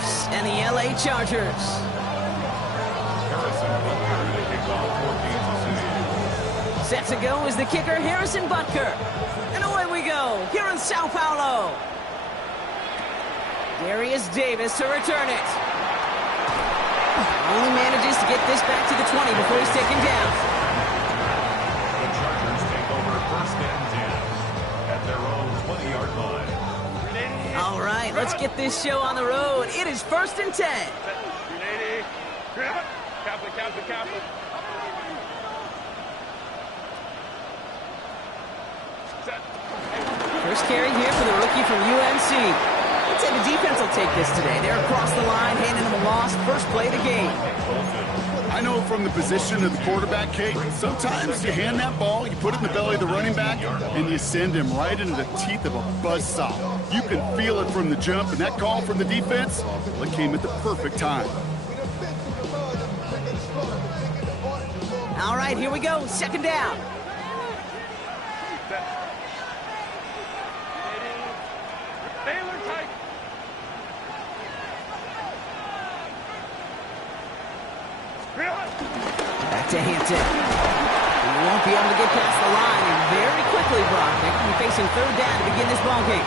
Chiefs and the LA Chargers. Set to go is the kicker, Harrison Butker. And away we go, here in Sao Paulo. Darius Davis to return it. Only manages to get this back to the 20 before he's taken down. The Chargers take over first and 10 at their own 20-yard line. All right, let's get this show on the road. It is first and 10. Catholic. First carry here for the rookie from UNC. I'd say the defense will take this today. They're across the line, handing them a loss. First play of the game. I know from the position of the quarterback, Kate, sometimes you hand that ball, you put it in the belly of the running back, and you send him right into the teeth of a buzzsaw. You can feel it from the jump, and that call from the defense, well, it came at the perfect time. All right, here we go. Second down. Back to Hampton. He won't be able to get past the line, and very quickly, Brock, they could be facing third down to begin this ballgame.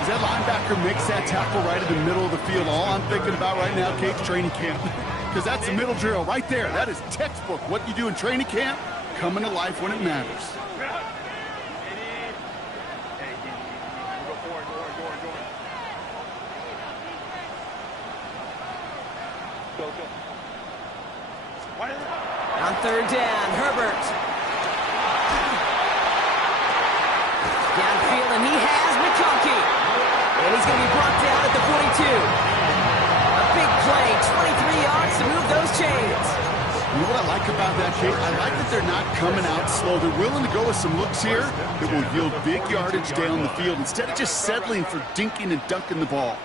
As that linebacker makes that tackle right in the middle of the field, all I'm thinking about right now, Kate's training camp. Because that's the middle drill right there. That is textbook. What you do in training camp, coming to life when it matters. On third down, Herbert. Downfield, and he has McConkey. And he's going to be brought down at the 42. A big play, 23 yards to move those chains. You know what I like about that, Kate? I like that they're not coming out slow. They're willing to go with some looks here that will yield big yardage down the field instead of just settling for dinking and dunking the ball.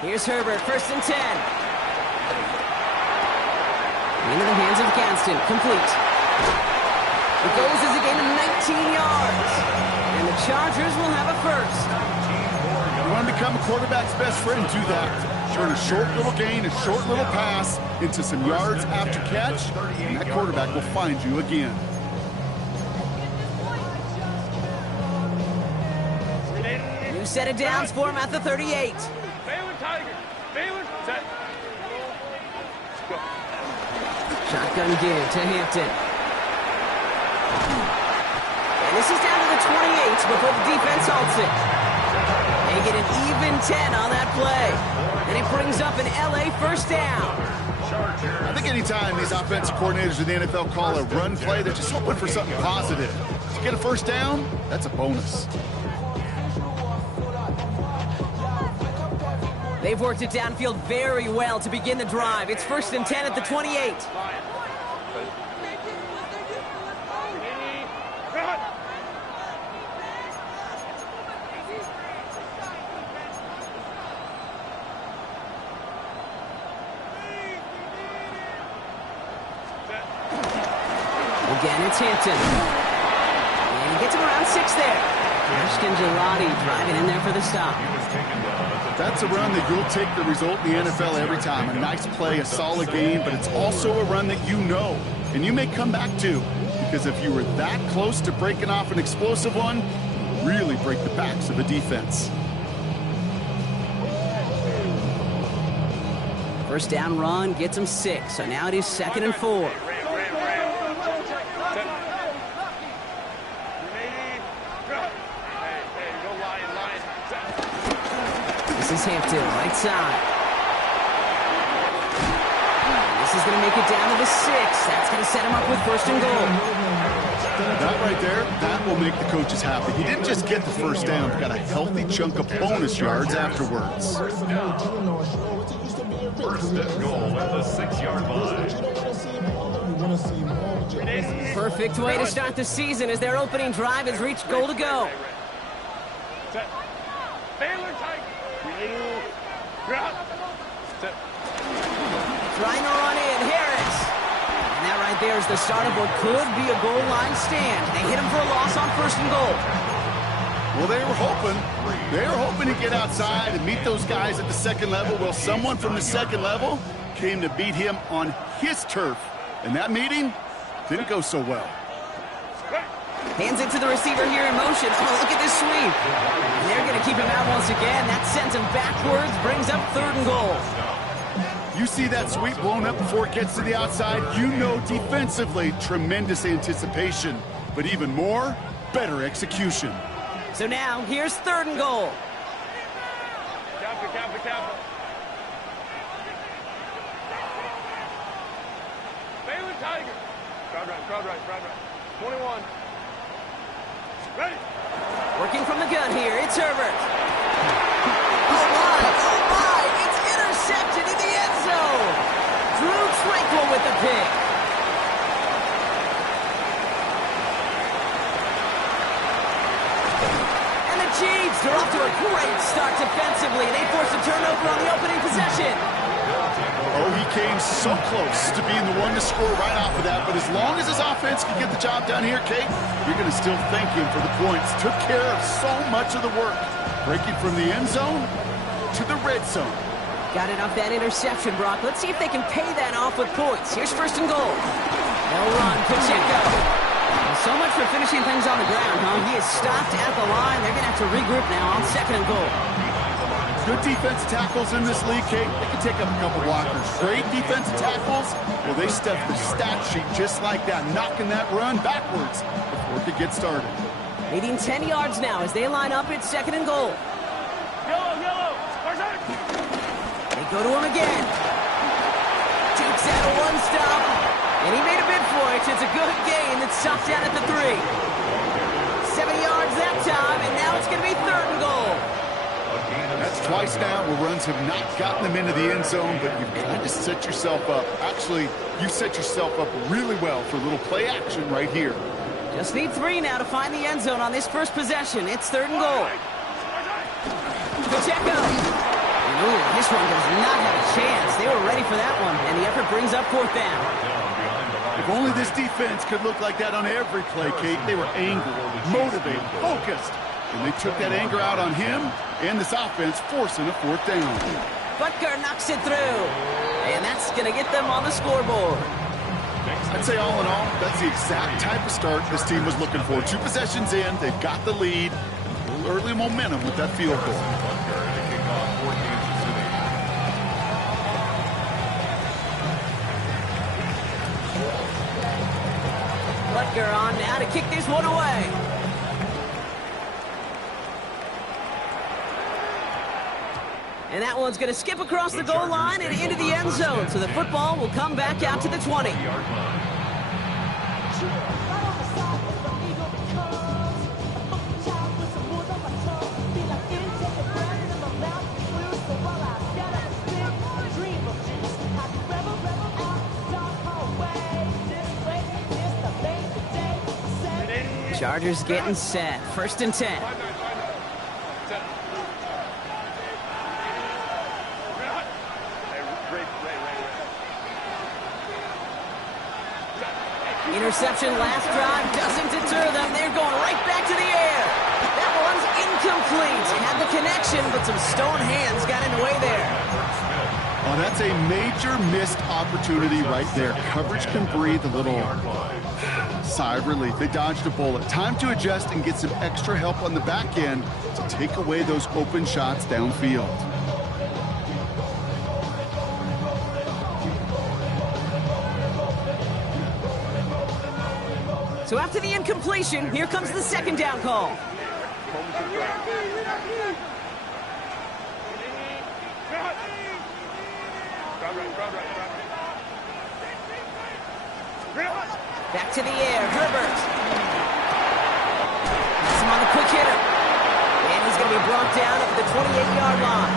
Here's Herbert, first and 10. Into the hands of Gadsden, complete. It goes as a gain of 19 yards. And the Chargers will have a first. You want to become a quarterback's best friend, do that. Turn a short little gain, a short little pass into some yards after catch, and that quarterback will find you again. New set of downs for him at the 38. Shotgun give to Hampton. And this is down to the 28 before the defense halts it. They get an even 10 on that play. And it brings up an LA first down. I think anytime these offensive coordinators in the NFL call a run play, they're just hoping for something positive. To get a first down, that's a bonus. They've worked it downfield very well to begin the drive. It's first and 10 at the 28. Again, it's Hampton. And he gets him around 6 there. Ashton Gelati driving in there for the stop. That's a run that you'll take the result in the NFL every time. A nice play, a solid game, but it's also a run that you know, and you may come back to, because if you were that close to breaking off an explosive one, really break the backs of a defense. First down run gets him 6, so now it is 2nd and 4. This is Hampton, right side. This is going to make it down to the 6. That's going to set him up with first and goal. That right there, that will make the coaches happy. He didn't just get the first down, he got a healthy chunk of bonus yards afterwards. First and goal at the 6-yard line. Perfect way to start the season as their opening drive has reached goal to go. Trying to run in, Harris. And that right there is the start of what could be a goal line stand. They hit him for a loss on 1st and goal. Well, they were hoping to get outside and meet those guys at the second level. Well, someone from the second level came to beat him on his turf. And that meeting didn't go so well. Hands it to the receiver here in motion. Oh, look at this sweep. And they're going to keep him out once again. That sends him backwards, brings up 3rd and goal. You see that sweep blown up before it gets to the outside, you know defensively, tremendous anticipation. But even more, better execution. So now, here's 3rd and goal. Captain. Baylor Tiger. Crowd right. 21. Ready. Working from the gun here, it's Herbert. Oh my, it's intercepted in the end zone. Drew Tranquill with the pick. And the Chiefs are off to a great start defensively. They forced a turnover on the opening possession. Oh, he came so close to being the one to score right off of that, but as long as his offense can get the job done here, Kate, you're going to still thank him for the points. Took care of so much of the work, breaking from the end zone to the red zone. Got it off that interception, Brock. Let's see if they can pay that off with points. Here's 1st and goal. No run, Pacheco. Well, so much for finishing things on the ground, huh? He is stopped at the line. They're going to have to regroup now on 2nd and goal. Good defensive tackles in this league, Kate. They can take up a couple blockers. Great defensive tackles, well, they stuff the stat sheet just like that, knocking that run backwards before it could get started. Leading 10 yards now as they line up at 2nd and goal. Yellow. They go to him again. Jukes out a one-stop, and he made a bid for it. It's a good gain that stopped down at the 3. 7 yards that time, and now it's going to be 3rd and goal. That's twice now where runs have not gotten them into the end zone, but you've kind of set yourself up. Actually, you set yourself up really well for a little play action right here. Just need 3 now to find the end zone on this first possession. It's 3rd and goal. Pacheco. Ooh, this one does not have a chance. They were ready for that one, and the effort brings up 4th down. If only this defense could look like that on every play, Kate. They were angry, motivated, focused. And they took that anger out on him and this offense, forcing a 4th down. Butker knocks it through. And that's going to get them on the scoreboard. I'd say all in all, that's the exact type of start this team was looking for. 2 possessions in, they've got the lead. A little early momentum with that field goal. Butker on now to kick this one away. And that one's going to skip across the goal line and into the end zone. So the football will come back out to the 20. Chargers getting set. 1st and 10. Interception last drive doesn't deter them. They're going right back to the air. That one's incomplete. Had the connection, but some stone hands got in the way there. Oh, that's a major missed opportunity right there. Coverage can breathe a little sigh of relief. They dodged a bullet. Time to adjust and get some extra help on the back end to take away those open shots downfield. So after the incompletion, here comes the 2nd down call. Back to the air, Herbert. That's him on the quick hitter. And he's going to be brought down at the 28-yard line.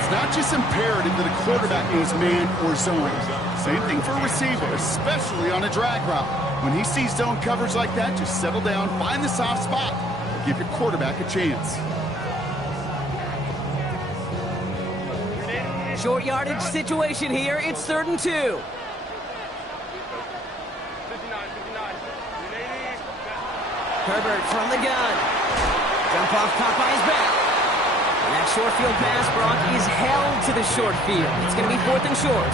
It's not just imperative that a quarterback knows man or zone. Same thing for a receiver, especially on a drag route. When he sees zone coverage like that, just settle down, find the soft spot, and give your quarterback a chance. Short yardage situation here. It's 3rd and 2. 59, 59. Herbert from the gun. Jump off caught by his back. And that short field pass, Brock, is held to the short field. It's going to be 4th and short.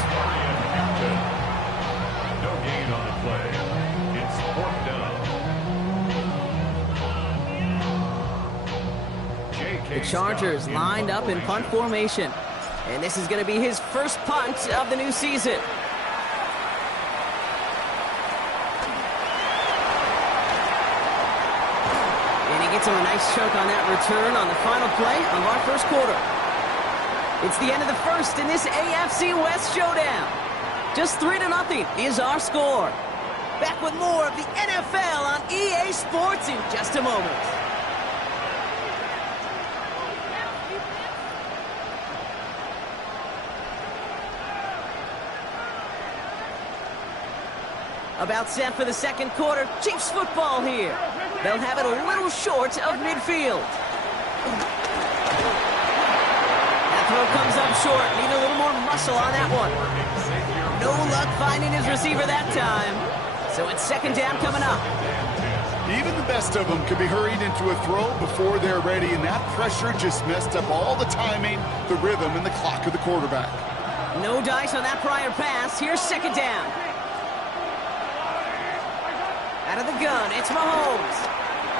No gain on the play. It's 4th down. The Chargers lined up in punt formation. And this is going to be his first punt of the new season. And he gets him a nice choke on that return on the final play of our first quarter. It's the end of the first in this AFC West showdown. Just 3-0 is our score. Back with more of the NFL on EA Sports in just a moment. About set for the second quarter. Chiefs football here. They'll have it a little short of midfield. That throw comes up short. Need a little more muscle on that one. No luck finding his receiver that time. So it's 2nd down coming up. Even the best of them can be hurried into a throw before they're ready, and that pressure just messed up all the timing, the rhythm, and the clock of the quarterback. No dice on that prior pass. Here's 2nd down. Out of the gun, it's Mahomes.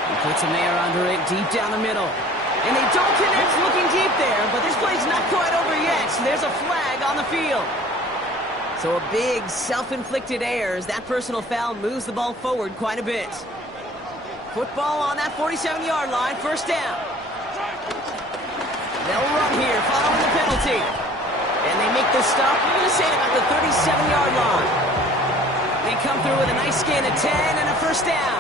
He puts him there under it, deep down the middle. And they don't connect looking deep there, but this play's not quite over yet. So there's a flag on the field. So a big self-inflicted error as that personal foul moves the ball forward quite a bit. Football on that 47-yard line, 1st down. They'll run here following the penalty. And they make the stop, we're going to say about the 37-yard line. They come through with a nice gain of 10 and a 1st down.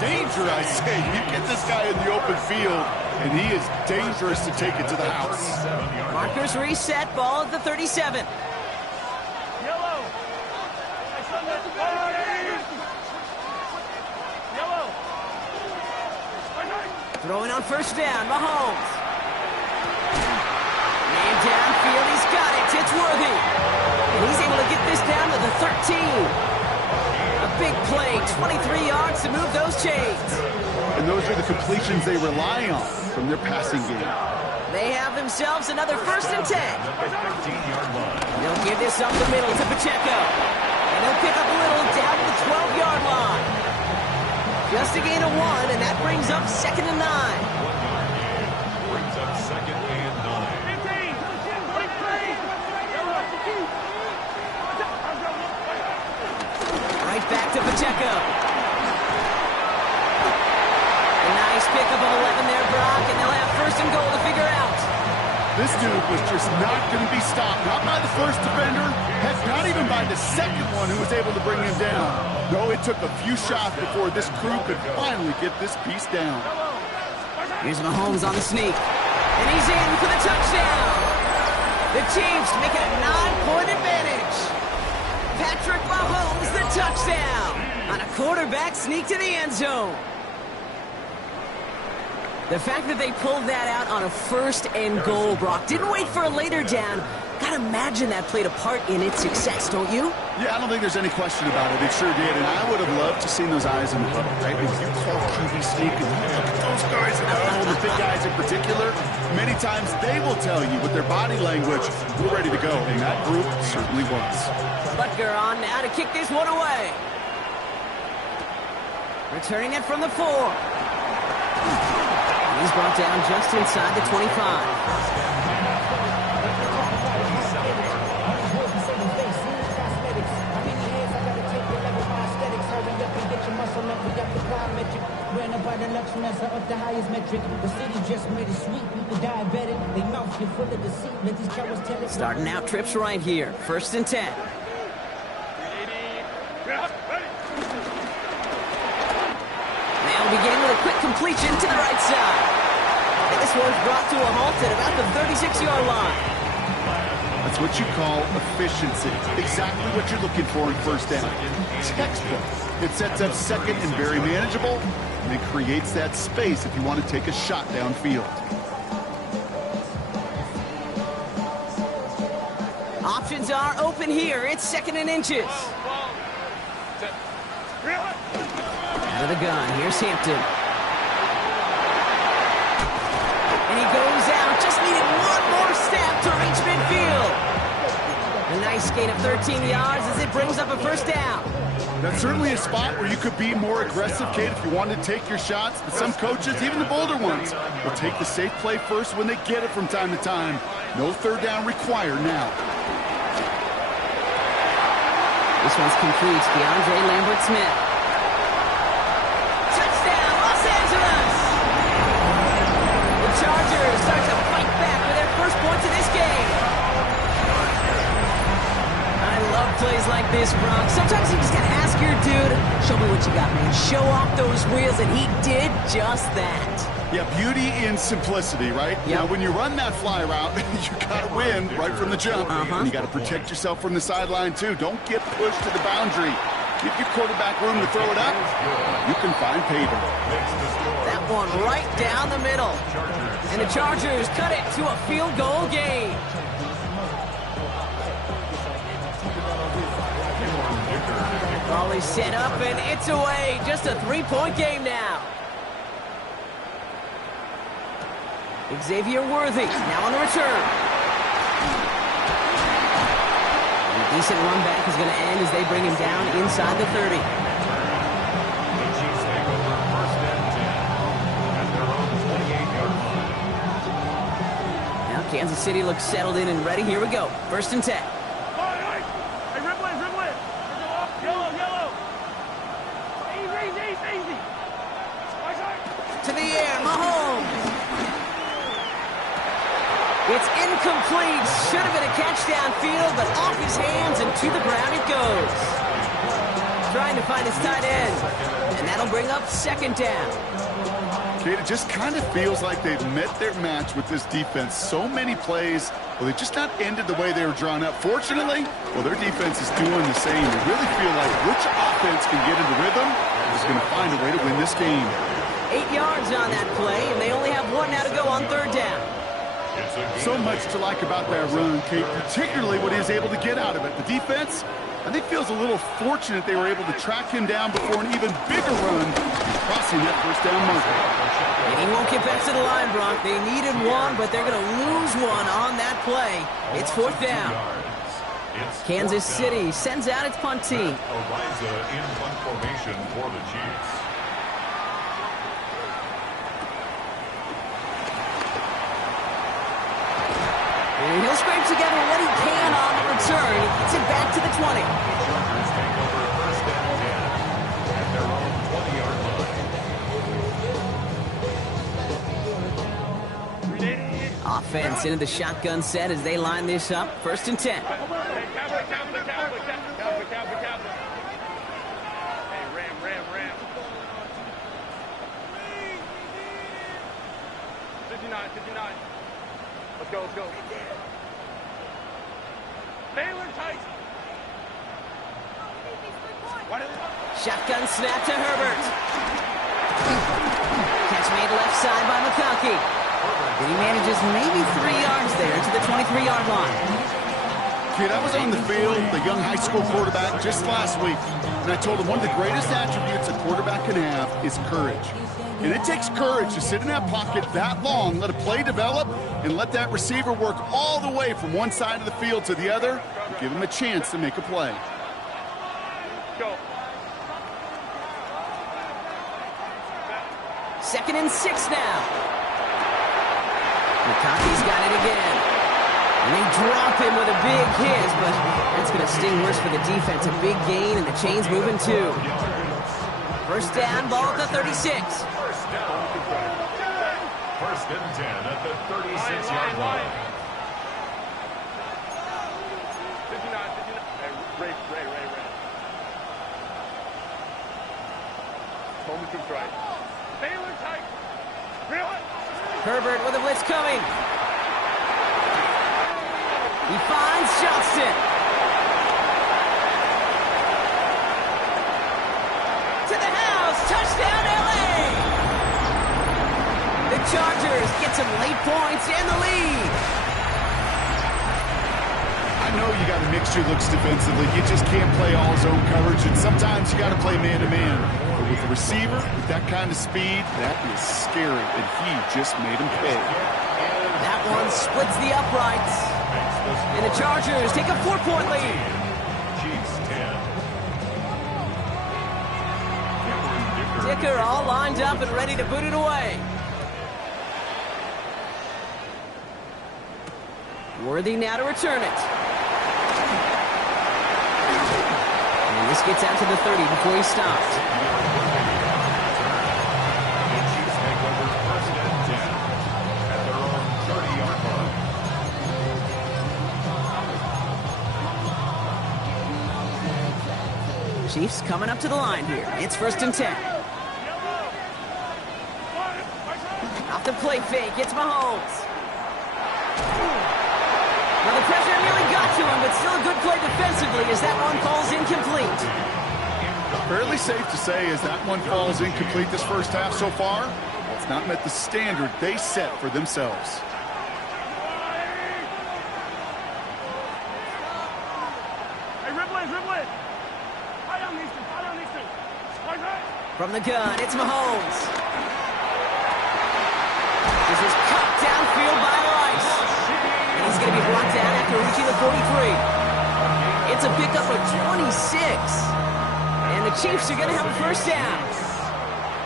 Danger, I say. You get this guy in the open field, and he is dangerous to take it to the house. Markers reset, ball at the 37. Yellow. Yellow. Throwing on 1st down, Mahomes. Man downfield, he's got it. It's Worthy. And he's able to get this down to the 13. A big play, 23 yards to move those chains. And those are the completions they rely on from their passing game. They have themselves another 1st and 10. 15-yard line. They'll give this up the middle to Pacheco. And he'll pick up a little down to the 12-yard line. Just a gain of 1, and that brings up 2nd and 9. 1 yard gain. Brings up 2nd and 9. 15. 43. Right back to Pacheco. A nice pickup of 11 there, Brock, and they'll have 1st and goal to figure out. This dude was just not going to be stopped. Not by the first defender, heck, not even by the second one who was able to bring him down. No, it took a few shots before this crew could finally get this piece down. Here's Mahomes on the sneak. And he's in for the touchdown. The Chiefs make it a 9-point advantage. Patrick Mahomes, the touchdown. On a quarterback sneak to the end zone. The fact that they pulled that out on a 1st and goal, Brock, didn't wait for a later down. Gotta imagine that played a part in its success, don't you? Yeah, I don't think there's any question about it. It sure did, and I would have loved to seen those eyes in the huddle, right? If you call QB sneak and look at those guys in the huddle, the big guys in particular, many times they will tell you with their body language, we're ready to go, and that group certainly was. Butker on now to kick this one away. Returning it from the 4. He's brought down just inside the 25. Starting out trips right here. 1st and 10. They'll begin with a quick completion to the right side. And this one's brought to a halt at about the 36-yard line. That's what you call efficiency. Exactly what you're looking for in 1st down. Textbook. It sets up 2nd and very manageable, and it creates that space if you want to take a shot downfield. Options are open here. It's 2nd and inches. Out of the gun. Here's Hampton. And he goes out. Just needed one more step to reach midfield. A nice gain of 13 yards as it brings up a first down. That's certainly a spot where you could be more aggressive, Kate, if you wanted to take your shots. But some coaches, even the bolder ones, will take the safe play first when they get it from time to time. No third down required now. This one's complete. DeAndre Lambert-Smith. Touchdown, Los Angeles! The Chargers start to fight back with their first points of this game. I love plays like this, Bronx. Sometimes you just gotta ask your dude, show me what you got, man. Show off those wheels, and he did just that. Yeah, beauty in simplicity, right? Yep. Now, when you run that fly route, you got to win right from the jump. And you got to protect yourself from the sideline, too. Don't get pushed to the boundary. Give your quarterback room to throw it up. You can find pay dirt. That one right down the middle. And the Chargers cut it to a field goal game. Raleigh set up, and it's away. Just a 3-point game now. Xavier Worthy now on the return. And a decent run back is going to end as they bring him down inside the 30. The Chiefs take over 1st and 10 at their own 28-yard line. Now Kansas City looks settled in and ready. Here we go. 1st and 10. Hey, Ripley. Yellow. Easy. To the air, Mahomes. It's incomplete. Should have been a catch downfield, but off his hands and to the ground it goes. Trying to find his tight end. And that'll bring up 2nd down. Kate, it just kind of feels like they've met their match with this defense. So many plays, well, they just not ended the way they were drawn up. Fortunately, well, their defense is doing the same. They really feel like which offense can get into rhythm is going to find a way to win this game. 8 yards on that play, and they only have 1 now to go on 3rd down. So much to like about that run, Kate, particularly what he was able to get out of it. The defense, I think, feels a little fortunate they were able to track him down before an even bigger run, crossing that 1st down marker. And he won't get back to the line, Brock. They needed 1, but they're going to lose 1 on that play. It's 4th down. Kansas City sends out its punt team. Ariza in punt formation for the Chiefs. And he'll scrape together what he can on the return. He gets it back to the 20. The Chargers take over 1st and 10 at their own 20-yard line. Offense into the shotgun set as they line this up. 1st and 10. Hey, Cowboy. Hey, Ram. 59. Let's go. Baylor tight. Shotgun snap to Herbert. Catch made left side by McConkey. And he manages maybe 3 yards there to the 23-yard line. Kid, I was on the field, the young high school quarterback, just last week, and I told him one of the greatest attributes a quarterback can have is courage. And it takes courage to sit in that pocket that long, let a play develop, and let that receiver work all the way from one side of the field to the other, and give him a chance to make a play. Go. 2nd and 6 now. McConkey's got it again. And they drop him with a big hit, but that's going to sting worse for the defense. A big gain, and the chain's moving too. 1st down, ball at the 36. 1st and 10 at the 36-yard line. 59. Hey, Ray. Coleman to right. Baylor tight. Really? Herbert with a blitz coming. He finds Johnston. To the house. Touchdown, L.A. The Chargers get some late points and the lead. I know know you got to mix your looks defensively. You just can't play all zone coverage, and sometimes you got to play man-to-man. But with the receiver, with that kind of speed, that is scary, and he just made him pay. That one splits the uprights. And the Chargers take a 4-point lead. Chiefs 10. Dicker all lined up and ready to boot it away. Worthy now to return it. And this gets out to the 30 before he stopped. The Chiefs take over first and 10 at their own 30-yard line. Chiefs coming up to the line here. It's first and 10. Off the play fake, it's Mahomes. Well, the pressure nearly got to him, but still a good play defensively as that one falls incomplete. Fairly safe to say as that one falls incomplete this first half so far, it's not met the standard they set for themselves. Hey, dribble it. High on these two. From the gun, it's Mahomes. This is cut downfield by Rice. And he's going to be brought down after reaching the 43. It's a pickup of 26. And the Chiefs are going to have a first down.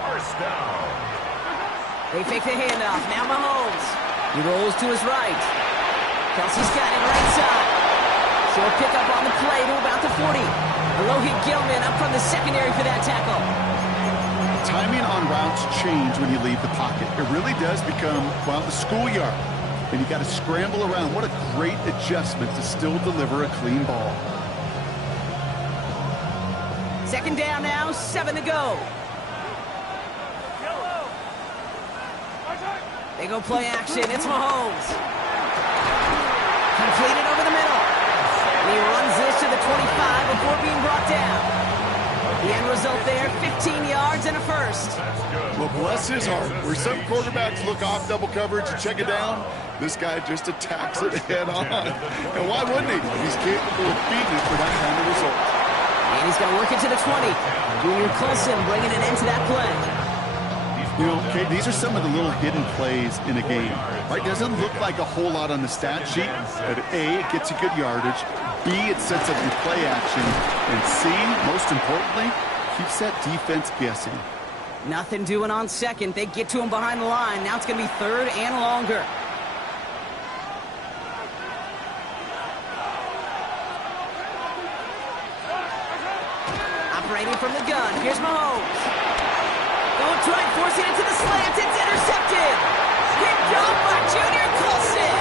First down. They fake the handoff. Now Mahomes. He rolls to his right. Kelsey's got it right side. Short pickup on the play to about the 40. Alohi Gilman up from the secondary for that tackle. Timing on routes change when you leave the pocket. It really does become, well, the schoolyard. And you got to scramble around. What a great adjustment to still deliver a clean ball. Second down now, 7 to go. They go play action. It's Mahomes. Completed over the middle. And he runs this to the 25 before being brought down. The end result there, 15 yards and a first. Well, bless his heart. Where some quarterbacks look off double coverage and check it down, this guy just attacks it head on. And why wouldn't he? He's capable of beating it for that kind of result. And he's going to work it to the 20. Junior Colson bringing an end to that play. You know, Kate, these are some of the little hidden plays in a game. Right? Doesn't look like a whole lot on the stat sheet, but A, it gets you good yardage. B, it sets up your play action. And C, most importantly, keeps that defense guessing. Nothing doing on second. They get to him behind the line. Now it's going to be third and longer. Operating from the gun. Here's Mahomes. Don't try forcing it to the slant. It's intercepted. Picked off by Junior Colson.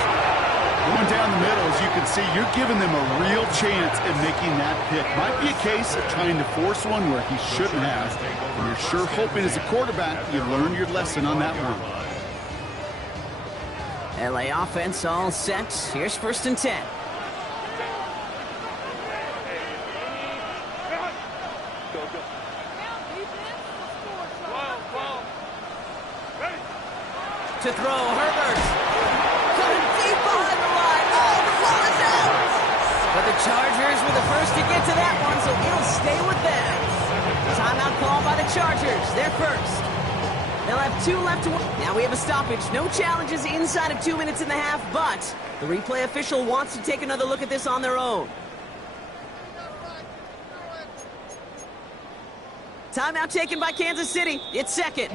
Going down the middle, as you can see, you're giving them a real chance at making that pick. Might be a case of trying to force one where he shouldn't have. And you're sure hoping as a quarterback you learn your lesson on that one. LA offense all set. Here's first and 10. To throw, Herbert. Coming deep behind the line. Oh, the ball is out. But the Chargers were the first to get to that one, so it'll stay with them. Timeout call by the Chargers. They're first. They'll have 2 left to win. Now we have a stoppage. No challenges inside of 2 minutes and a half, but the replay official wants to take another look at this on their own. Timeout taken by Kansas City. It's second.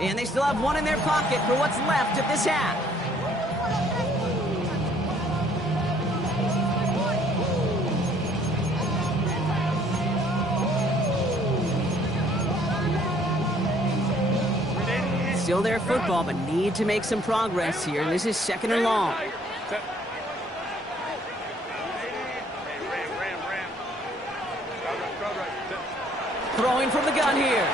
And they still have one in their pocket for what's left of this half. Still their football, but need to make some progress here. This is second and long. Throwing from the gun here.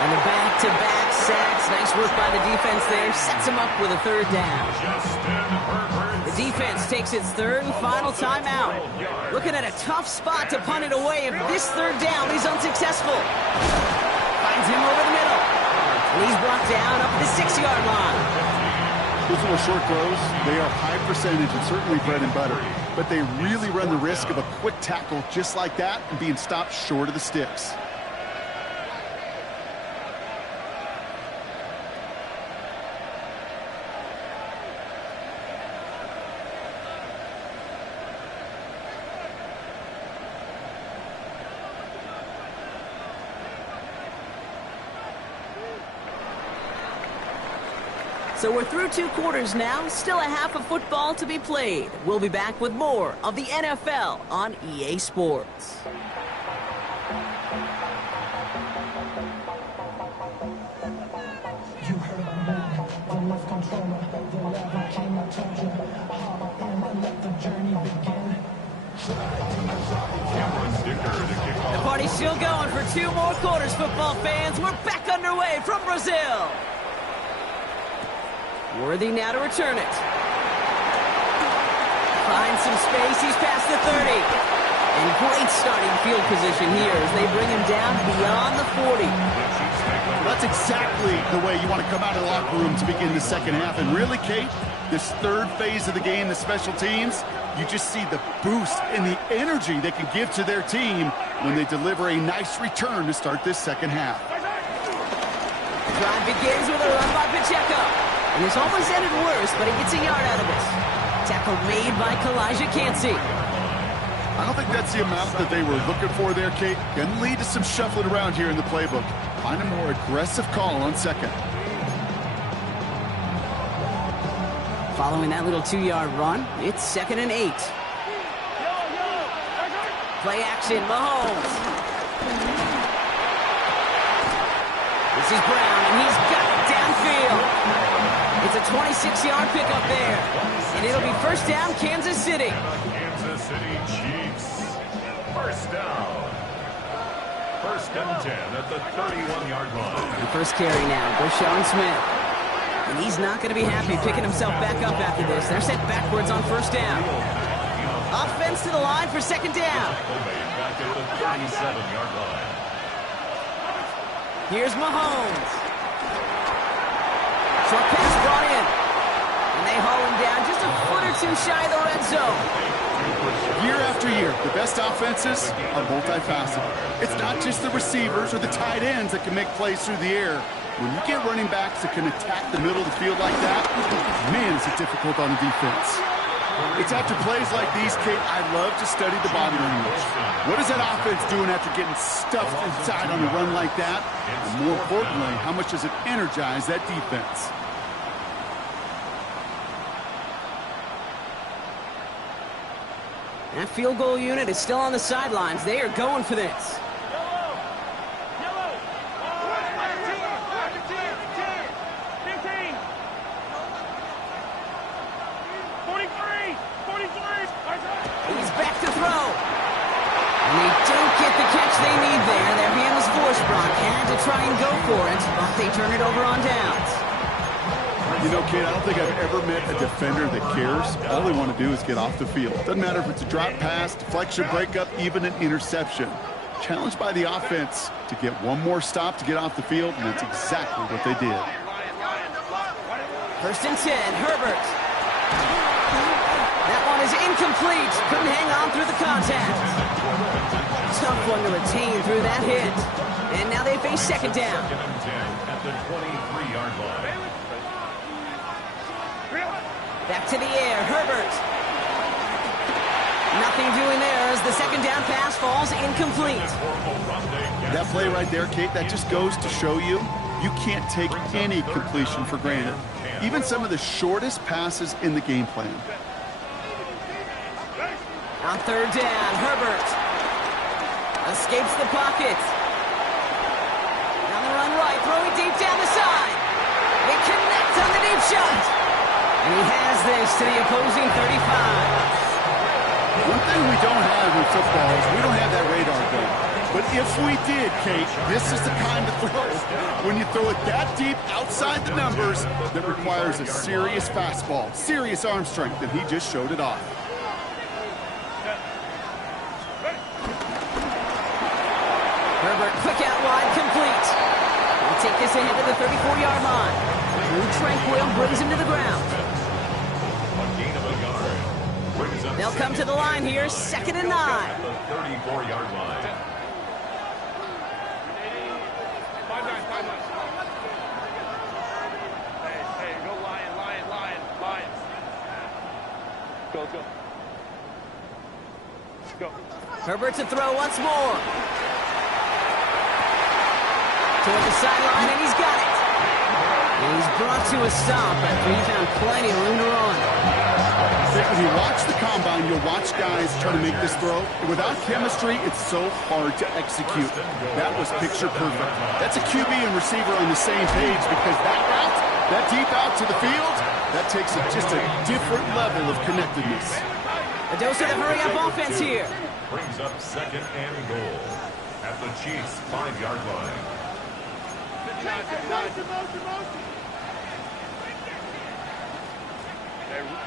And the back-to-back sacks. Nice work by the defense there. Sets him up with a third down. The defense takes its third and final timeout. Looking at a tough spot to punt it away. If this third down is unsuccessful. Finds him over the middle. And he's brought down up at the 6-yard line. Those little short throws, they are high percentage and certainly bread and butter. But they really run the risk of a quick tackle just like that and being stopped short of the sticks. So we're through 2 quarters now, still a half of football to be played. We'll be back with more of the NFL on EA Sports. You heard me, the left controller, the lever king, I told you, hop in and let the journey begin. Cameron Dicker to kick The off. party's still going for 2 more quarters, football fans. We're back underway from Brazil. Worthy now to return it. Finds some space, he's past the 30. And great starting field position here as they bring him down beyond the 40. That's exactly the way you want to come out of the locker room to begin the second half. And really, Kate, this third phase of the game, the special teams, you just see the boost and the energy they can give to their team when they deliver a nice return to start this second half. The drive begins with a run by Pacheco. And this almost ended worse, but he gets a yard out of this. Tackle made by Kalijah Cansey. I don't think that's the amount that they were looking for there, Kate. Going to lead to some shuffling around here in the playbook. Find a more aggressive call on second. Following that little 2-yard run, it's 2nd and 8. Play action, Mahomes. This is Brown, and he's got it downfield. It's a 26-yard pickup there. And it'll be first down, Kansas City. Kansas City Chiefs. First down. 1st and 10 at the 31-yard line. The first carry now, Brashon Smith. And he's not going to be happy picking himself back up after this. They're sent backwards on first down. Offense to the line for 2nd down. Back at the 37-yard line. Here's Mahomes. Short pass brought in. And they haul him down just a foot or 2 shy of the red zone. Year after year, the best offenses are multifaceted. It's not just the receivers or the tight ends that can make plays through the air. When you get running backs that can attack the middle of the field like that, man, is it difficult on the defense. It's after plays like these, Kate, I love to study the body language. What is that offense doing after getting stuffed inside on a run like that? And more importantly, how much does it energize that defense? That field goal unit is still on the sidelines. They are going for this. He's back to throw. And they don't get the catch they need there. Their hand was forced. Brock had to try and go for it, but they turn it over on downs. You know, Kate, I don't think I've ever met a defender that cares. All they want to do is get off the field. Doesn't matter if it's a drop pass, deflection, breakup, even an interception. Challenged by the offense to get one more stop to get off the field, and that's exactly what they did. 1st and 10, Herbert. That one is incomplete. Couldn't hang on through the contact. Tough one to retain through that hit. And now they face 2nd down. 2nd and 10 at the 23-yard line. Back to the air, Herbert. Nothing doing there as the 2nd down pass falls incomplete. That play right there, Kate, that just goes to show you, you can't take any completion for granted. Even some of the shortest passes in the game plan. On 3rd down, Herbert escapes the pocket. Down the run right, throwing deep down the side. They connect on the deep shot. And he has this to the opposing 35. One thing we don't have in football is we don't have that radar gun. But if we did, Kate, this is the kind of throw, when you throw it that deep outside the numbers, that requires a serious fastball, serious arm strength, and he just showed it off. Herbert, quick out wide, complete. He'll take this ahead to the 34-yard line. Drew Tranquill brings him to the ground. They'll come to the line here, 2nd and 9. At the 34-yard line. 5-9. Hey, go Lion. Go. Go. Herbert to throw once more. Toward the sideline, and he's got it. And he's brought to a stop after he found plenty of room to run. When you watch the combine, you'll watch guys try to make this throw. Without chemistry, it's so hard to execute. That was picture perfect. That's a QB and receiver on the same page because that route, that deep out to the field, that takes just a different level of connectedness. Adosa to hurry up offense here. Brings up 2nd and goal at the Chiefs' 5-yard line.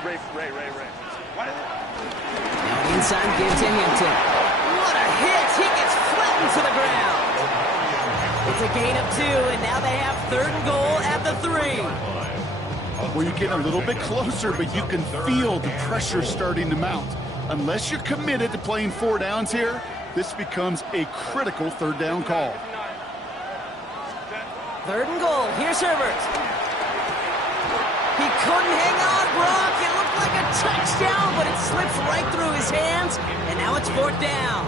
Ray. Now inside give to Hinton. What a hit! He gets flattened to the ground. It's a gain of 2, and now they have 3rd and goal at the 3. Well, you get a little bit closer, but you can feel the pressure starting to mount. Unless you're committed to playing 4 downs here, this becomes a critical 3rd down call. 3rd and goal. Here's Herbert. He couldn't hang on, Brock. It looked like a touchdown, but it slips right through his hands, and now it's 4th down.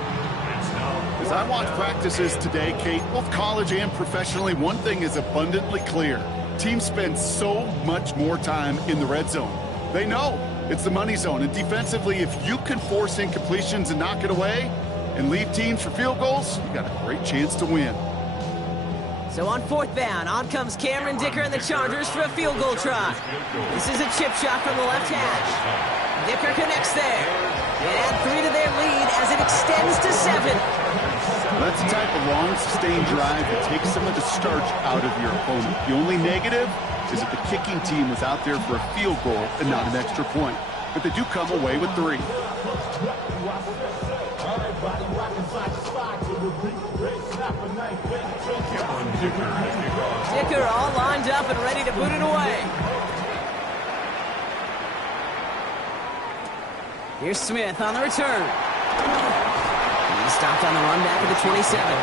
As I watch practices today, Kate, both college and professionally, one thing is abundantly clear. Teams spend so much more time in the red zone. They know it's the money zone, and defensively, if you can force incompletions and knock it away and leave teams for field goals, you got a great chance to win. So on 4th down, on comes Cameron Dicker and the Chargers for a field goal try. This is a chip shot from the left hash. Dicker connects there. They add 3 to their lead as it extends to 7. That's the type of long, sustained drive that takes some of the starch out of your opponent. The only negative is that the kicking team was out there for a field goal and not an extra point. But they do come away with 3. Dicker all lined up and ready to boot it away. Here's Smith on the return. He stopped on the run back at the 27.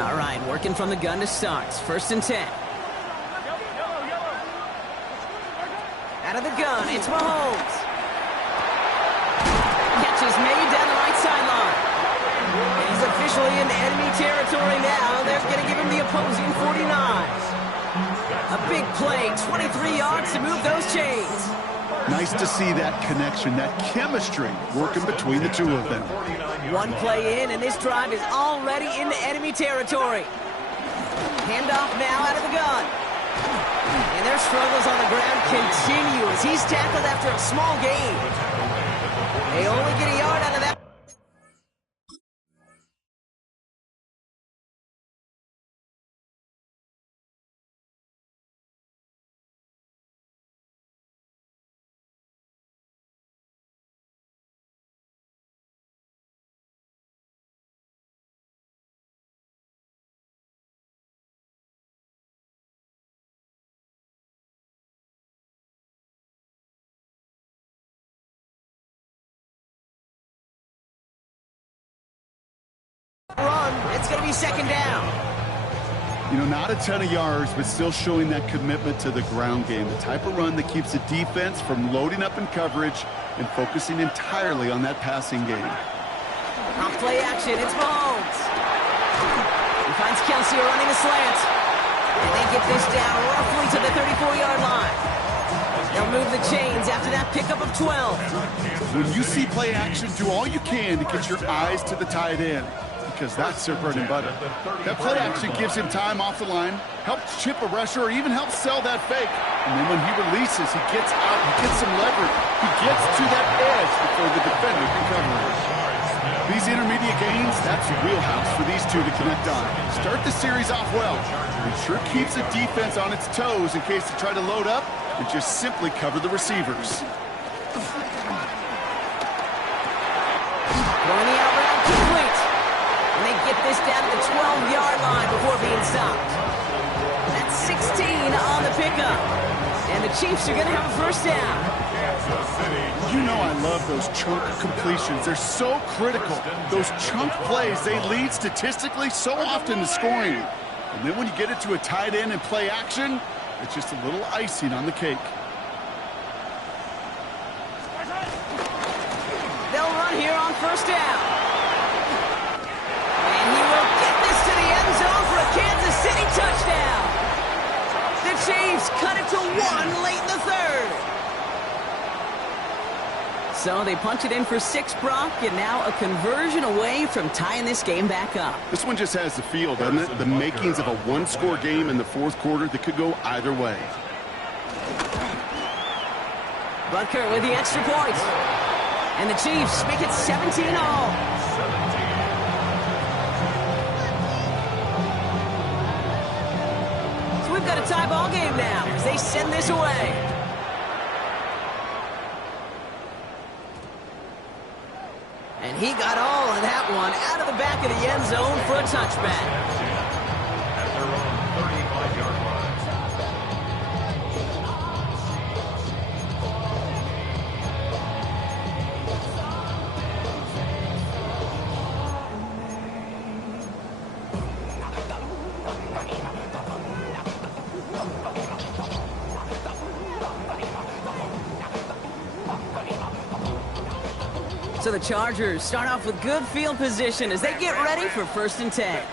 All right, working from the gun to start. 1st and 10. Out of the gun, it's Mahomes. Catch is made down the right sideline. And he's officially in enemy territory now. They're going to give him the opposing 49. A big play, 23 yards to move those chains. Nice to see that connection, that chemistry working between the two of them. One play in, and this drive is already into enemy territory. Handoff now out of the gun. And their struggles on the ground continue as he's tackled after a small gain. They only get a yard out of that. Run. It's going to be 2nd down. You know, not a ton of yards, but still showing that commitment to the ground game. The type of run that keeps the defense from loading up in coverage and focusing entirely on that passing game. Off play action. It's Mahomes. He finds Kelsey running a slant. And they get this down roughly to the 34-yard line. They'll move the chains after that pickup of 12. When you see play action, do all you can to get your eyes to the tight end, because that's their bread and butter. That play action gives him time off the line, helps chip a rusher, or even helps sell that fake. And then when he releases, he gets out, he gets some leverage. He gets to that edge before the defender can cover it. These intermediate gains, that's a wheelhouse for these two to connect on. Start the series off well. It sure keeps the defense on its toes in case they try to load up and just simply cover the receivers. Throwing the out route complete. And they get this down to the 12-yard line before being stopped. That's 16 on the pickup. And the Chiefs are going to have a first down. You know I love those chunk completions. They're so critical. Those chunk plays, they lead statistically so often to scoring. And then when you get it to a tight end and play action, it's just a little icing on the cake. They'll run here on first down. And he will get this to the end zone for a Kansas City touchdown. The Chiefs cut it to 1 late in the third. So they punch it in for 6, Brock, and now a conversion away from tying this game back up. This one just has the feel, doesn't it? The makings of a one-score game in the fourth quarter that could go either way. Butker with the extra point. And the Chiefs make it 17-all. So we've got a tie ball game now as they send this away. And he got all of that one out of the back of the end zone for a touchback. At their own 35-yard So the Chargers start off with good field position as they get ready for 1st and 10.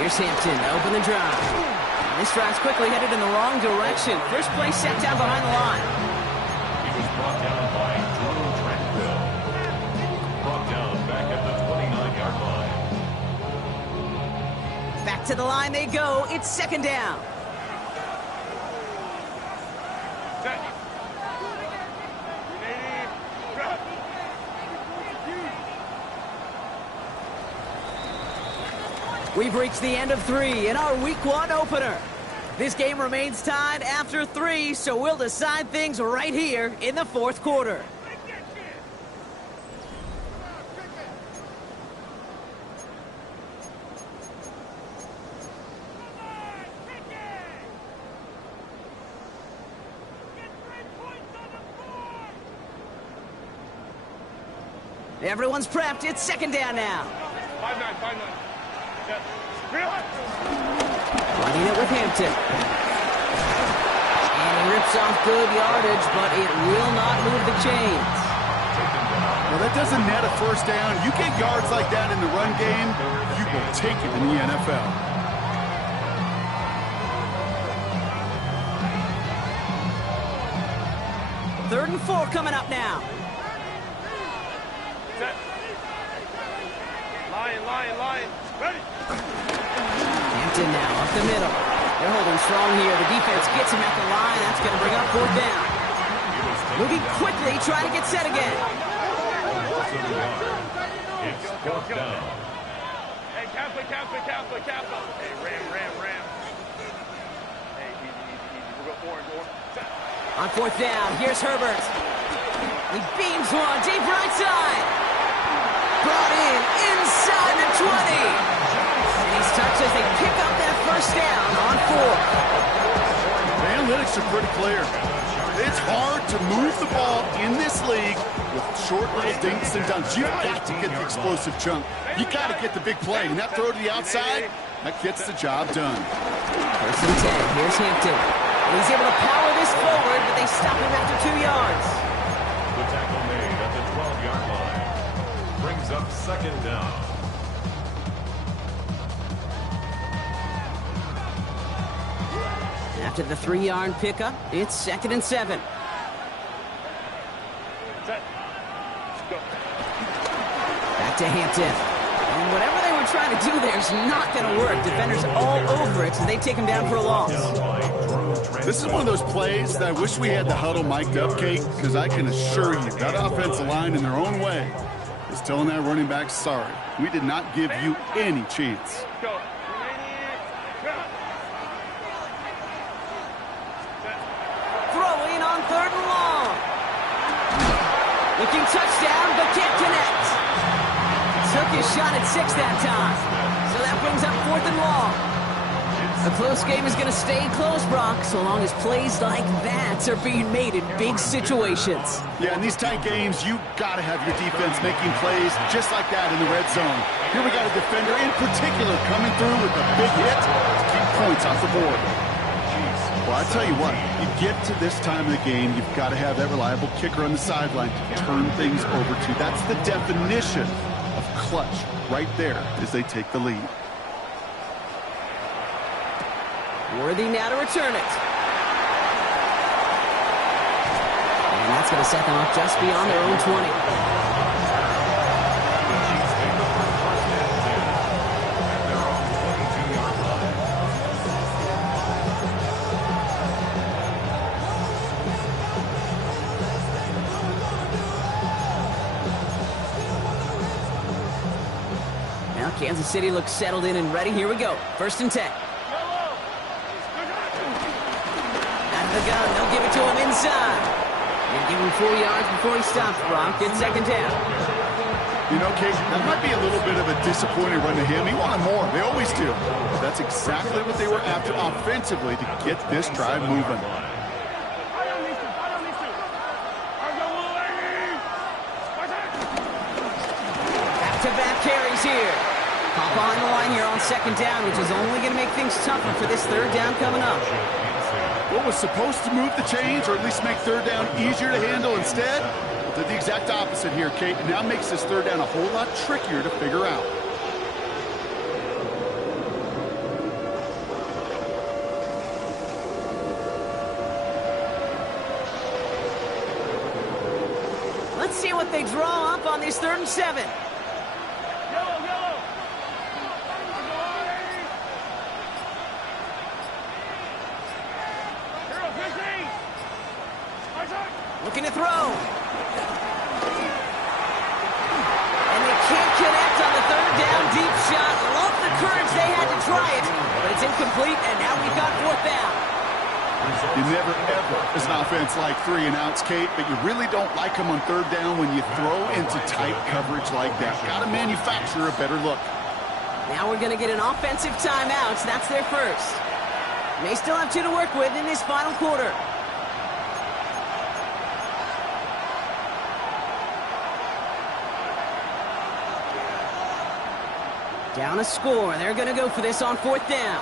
Here's Hampton to open the drive. This drive's quickly headed in the wrong direction. First play set down behind the line. He was brought down by Drew Tranquill. Brought down back at the 29-yard line. Back to the line they go. It's 2nd down. We've reached the end of 3 in our Week 1 opener. This game remains tied after 3, so we'll decide things right here in the 4th quarter. Everyone's prepped. It's 2nd down now. 5-9. Running it with Hampton. And he rips off good yardage, but it will not move the chains. Well, that doesn't net a first down. You get yards like that in the run game, you will take it in the NFL. Third and 4 coming up now. Lion. Ready. Hampton now up the middle. They're holding strong here. The defense gets him at the line. That's going to bring up 4th down. Moving quickly, trying to get set again. It's 4th down. Hey, Kappa. Hey, Ram. Hey, easy. We'll go orange. On 4th down, here's Herbert. He beams one deep right side. Brought in inside the 20. And he's touched as they pick up that first down on 4th. The analytics are pretty clear. It's hard to move the ball in this league with short little dinks and dunks. You've got to get the explosive chunk. You got to get the big play. And that throw to the outside, that gets the job done. 1st and 10. Here's Hampton. And he's able to power this forward, but they stop him after 2 yards. The tackle made at the 12-yard line. Brings up 2nd down. After the 3-yard pickup, it's 2nd and 7. Set. Go. Back to Hampton. And whatever they were trying to do there is not going to work. Defenders all over it, so they take him down for a loss. This is one of those plays that I wish we had the huddle mic'd up, Kate, because I can assure you that offensive line in their own way is telling that running back, sorry, we did not give you any chance. Go. Throwing on 3rd and long. Looking touchdown, but can't connect. Took his shot at 6 that time. So that brings up 4th and long. A close game is going to stay close, Brock, so long as plays like that are being made in big situations. Yeah, in these tight games, you got to have your defense making plays just like that in the red zone. Here we got a defender in particular coming through with a big hit to keep points off the board. Well, I tell you what, you get to this time of the game, you've got to have that reliable kicker on the sideline to turn things over to. That's the definition of clutch right there as they take the lead. Worthy now to return it. And that's going to set them up just beyond their own 20. Now Kansas City looks settled in and ready. Here we go. 1st and 10. The gun, they'll give it to him inside. They give him 4 yards before he stops, Brock. It's 2nd down. You know, Kate, that might be a little bit of a disappointing run to him. He wanted more. They always do. But that's exactly what they were after offensively to get this drive moving. Back-to-back carries here. Pop on the line here on 2nd down, which is only going to make things tougher for this 3rd down coming up. What was supposed to move the chains, or at least make 3rd down easier to handle instead, did the exact opposite here, Kate. It now makes this 3rd down a whole lot trickier to figure out. Let's see what they draw up on this 3rd and 7. Looking to throw. And they can't connect on the 3rd down deep shot. Love the courage they had to try it, but it's incomplete, and now we've got 4th down. You never, ever, as an offense, like 3 and outs, Kate, but you really don't like them on 3rd down when you throw into tight coverage like that. Got to manufacture a better look. Now we're going to get an offensive timeout. That's their first. They still have 2 to work with in this final quarter. Down a score. They're going to go for this on 4th down.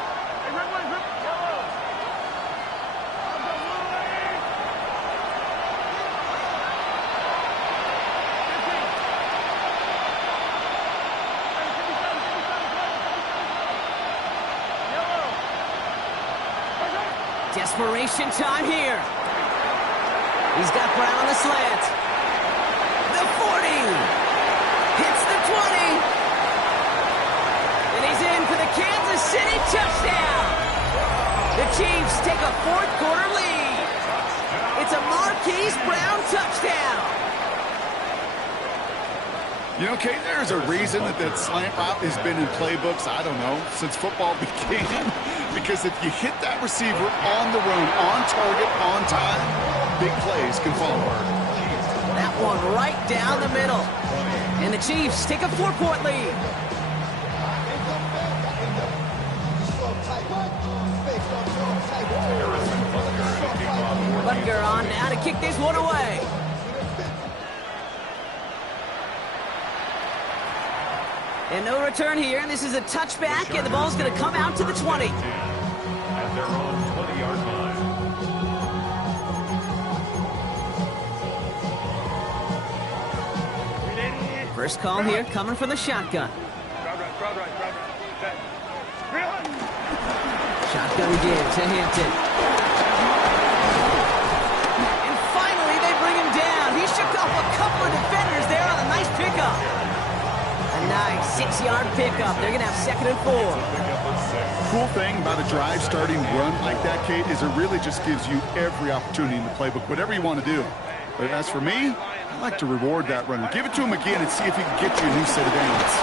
Desperation time here. He's got Brown on the slant. The 40. Hits the 20. And he's in for the Kansas City touchdown. The Chiefs take a 4th quarter lead. It's a Marquise Brown touchdown. You know, Kate, there's a reason that slant route has been in playbooks, I don't know, since football began. Because if you hit that receiver on the run, on target, on time, big plays can follow. That one right down the middle. And the Chiefs take a 4-point lead. Butker on now to kick this one away. And no return here, and this is a touchback, and the ball's going to come out to the 20. At their own 20-yard line. First call here coming from the shotgun. Shotgun again to Hampton. And finally, they bring him down. He shook off a couple of defenders there on a nice pickup. A nice 6-yard pickup. They're going to have 2nd and 4. Cool thing about a drive starting run like that, Kate, is it really just gives you every opportunity in the playbook, whatever you want to do. But as for me, I like to reward that runner. Give it to him again and see if he can get you a new set of downs.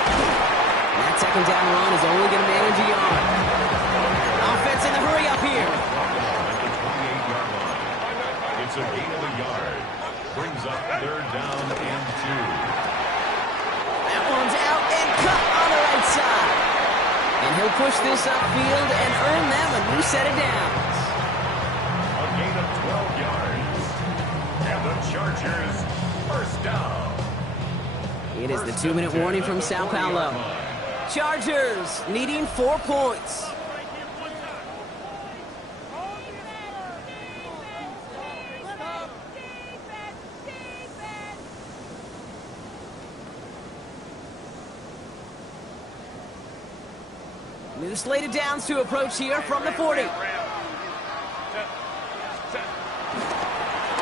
That 2nd down run is only going to manage a yard. Offense in the hurry up here. It's a gain of a yard. Brings up 3rd down and 2. That one's out and cut on the right side. And he'll push this upfield and earn them a new set of downs. A gain of 12 yards. And the Chargers, 1st down. It is the 2-minute warning from Sao Paulo. Chargers needing 4 points. New slated downs to approach here from the 40.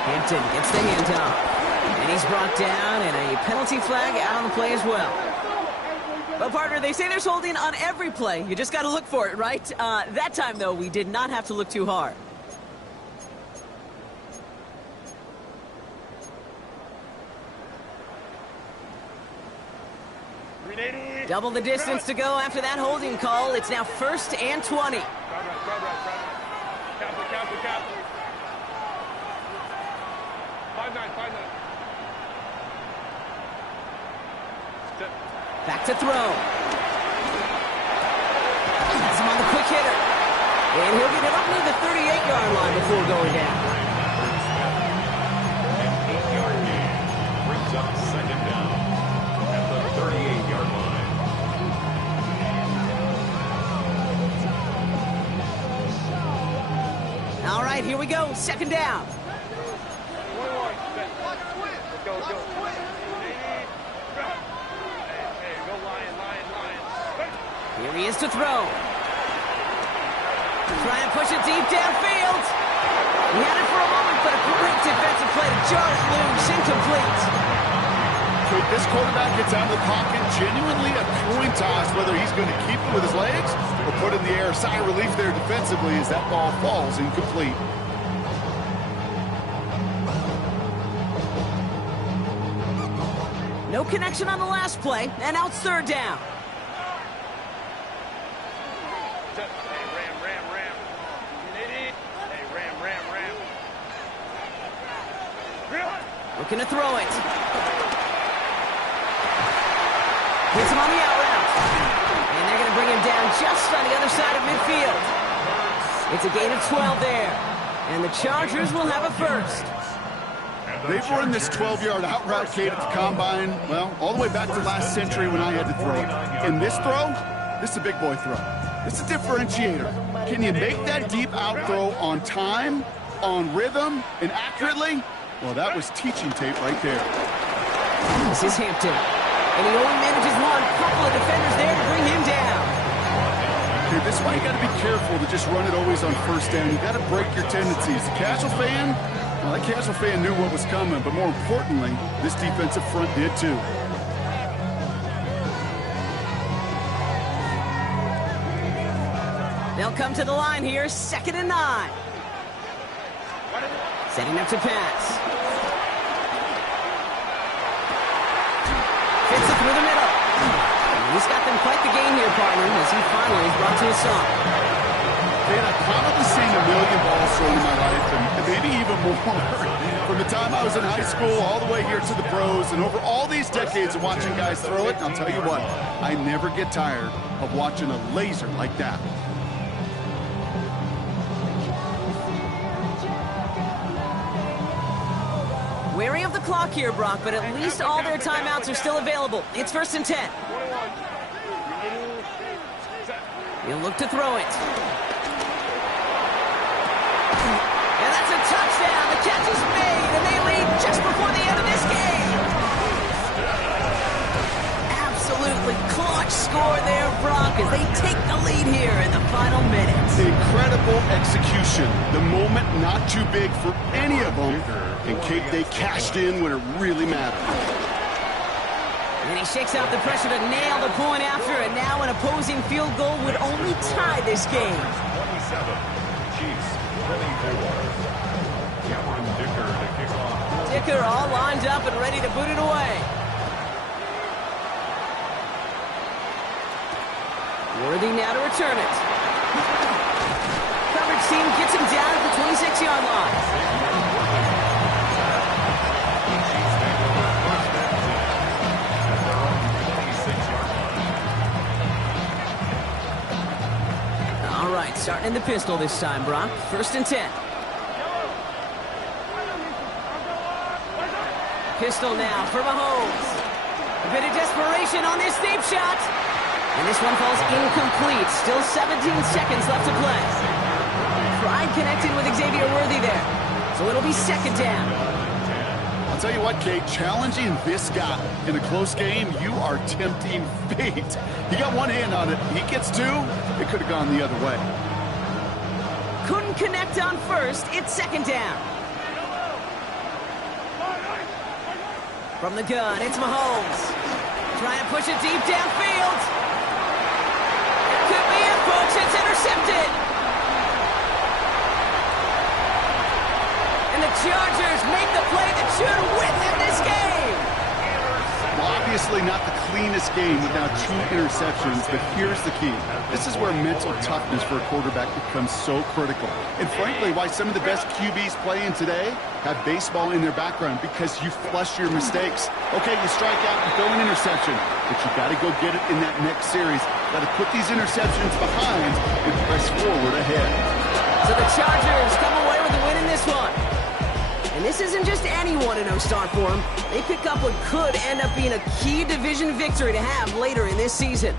Hampton gets the handoff. And he's brought down, and a penalty flag out on the play as well. Well, partner, they say there's holding on every play. You just got to look for it, right? That time, though, we did not have to look too hard. Double the distance to go after that holding call. It's now 1st and 20. Back to throw. Has him on the quick hitter. And he'll get it up near the 38-yard line before going down. An 8-yard gain brings up 2nd down at the 38-yard line. All right, here we go. 2nd down. Here he is to throw. Try and push it deep downfield. He had it for a moment, but a great defensive play to jar it loose, incomplete. Okay, this quarterback gets out of the pocket, genuinely a coin toss whether he's going to keep it with his legs or put it in the air. Sigh of relief there defensively as that ball falls incomplete. No connection on the last play, and now it's 3rd down. Looking to throw it. Hits him on the out route. And they're going to bring him down just on the other side of midfield. It's a gain of 12 there. And the Chargers will have a 1st. They've run this 12-yard out route, Kate, at the Combine, well, all the way back to last century when I had to throw it. In this throw, this is a big boy throw. It's a differentiator. Can you make that deep out throw on time, on rhythm, and accurately? Well, that was teaching tape right there. This is Hampton. And he only manages one. Couple of defenders there to bring him down. Okay, this is why you got to be careful to just run it always on 1st down. You got to break your tendencies. The casual fan, well, that casual fan knew what was coming, but more importantly, this defensive front did too. They'll come to the line here, 2nd and 9. Setting up to pass. Fits it through the middle. And he's got them quite the game here, partner, as he finally is brought to a stop. Man, I've probably seen a million balls thrown in my life, and maybe even more. From the time I was in high school all the way here to the pros, and over all these decades of watching guys throw it, I'll tell you what, I never get tired of watching a laser like that. Wary of the clock here, Brock, but at least all their timeouts are still available. It's 1st and 10. He'll look to throw it. And that's a touchdown. The catch is made, and they lead just before the end of this game. Absolutely clutch score there, Brock, as they take the lead here in the final minutes. Incredible execution. The moment not too big for any of them. And Kate, they cashed in when it really mattered. And he shakes out the pressure to nail the point after, and now an opposing field goal would only tie this game. 27, Chiefs 24. Cameron Dicker to kick off. Dicker all lined up and ready to boot it away. Worthy now to return it. Coverage team gets him down at the 26-yard line. starting in the pistol this time, Brock. 1st and 10. Pistol now for Mahomes. A bit of desperation on this deep shot. And this one falls incomplete. Still 17 seconds left to play. Pride connected with Xavier Worthy there. So it'll be 2nd down. I'll tell you what, Kate, challenging this guy in a close game, you are tempting fate. He got one hand on it. He gets two. It could have gone the other way. Couldn't connect on 1st. It's 2nd down. From the gun, it's Mahomes. Trying to push it deep downfield. It could be it, folks. It's intercepted. And the Chargers make the play that should win them this game. Well, obviously not the cleanest game without 2 interceptions, but here's the key. This is where mental toughness for a quarterback becomes so critical. And frankly, why some of the best QBs playing today have baseball in their background, because you flush your mistakes. Okay, you strike out and throw an interception, but you got to go get it in that next series. Got to put these interceptions behind and press forward ahead. So the Chargers come away with a win in this one. And this isn't just any 1-0 start for them. They pick up what could end up being a key division victory to have later in this season.